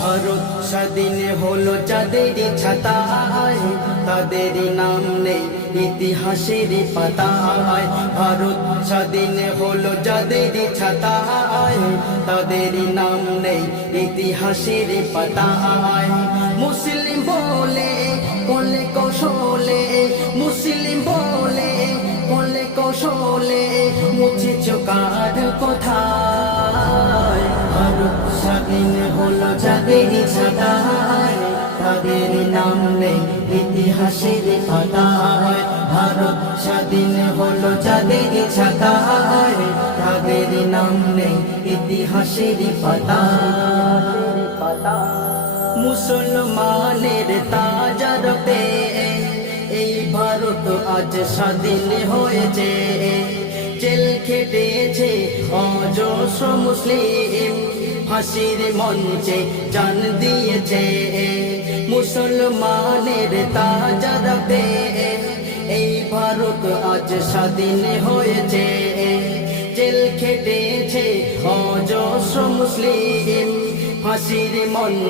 ভারত স্বাধীন হলো যাদের ছাতায়, তাদের নাম নেই ইতিহাসের পাতায়। ভারত স্বাধীন হলো যাদের ছাতায়, তাদের নাম নেই ইতিহাসের পাতায়। মুসলিম বলে, কোলে কৌশলে মুসলিম বলে কৌশলে মুছে চোকার কোথায়? ভারত স্বাধীন হলো ছাতায় তাদের নাম নেই ইতিহাসের পাতায়। ভারত স্বাধীন হলো ছাতায় তাদের নাম নেই ইতিহাসের মুসলমানের তাজার পে এই ভারত আজ স্বাধীন হয়েছে। খেটেছে অজস্র মুসলিম ফাঁসির মঞ্চে জান দিয়েছে। মুসলমানের তাজার পে এই ভারত আজ স্বাধীন হয়েছে। জেল খেটেছে অজস্র মুসলিম ফাঁসির মঞ্চে